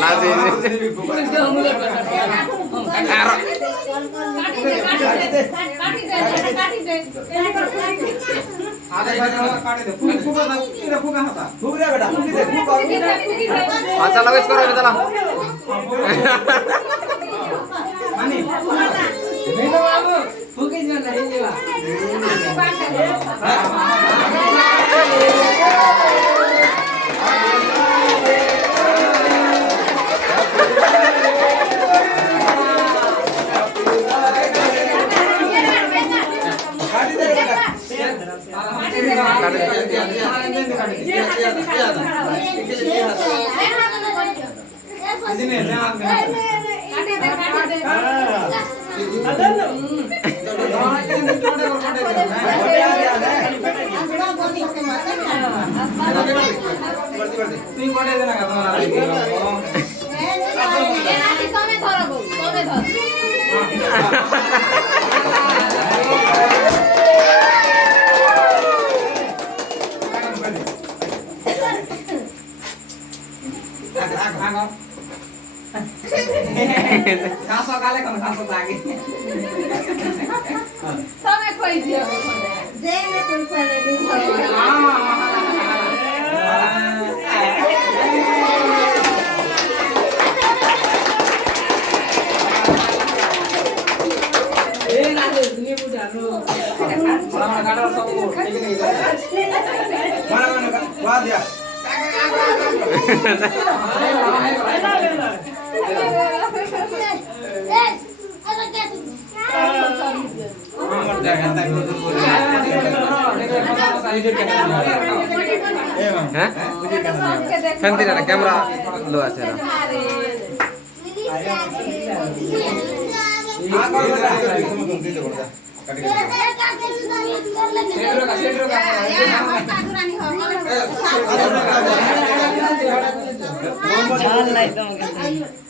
লাজি আচ্ছা লগেজ করো বেটা তুই কোটে দেনা কা তোমার তুমি ধরো কাঁসো কালে কোন কাঁসো লাগে તમે કોઈ দিও যেনে কোন ফেলে দিও এ না দুনিয়া বুঝানো মারা গাড়া সব ঠিক নেই মারা ওয়া দিয়া হ্যাঁ ফ্যান দিলে না ক্যামেরা লো আছে না ঝাল নাই তোমাকে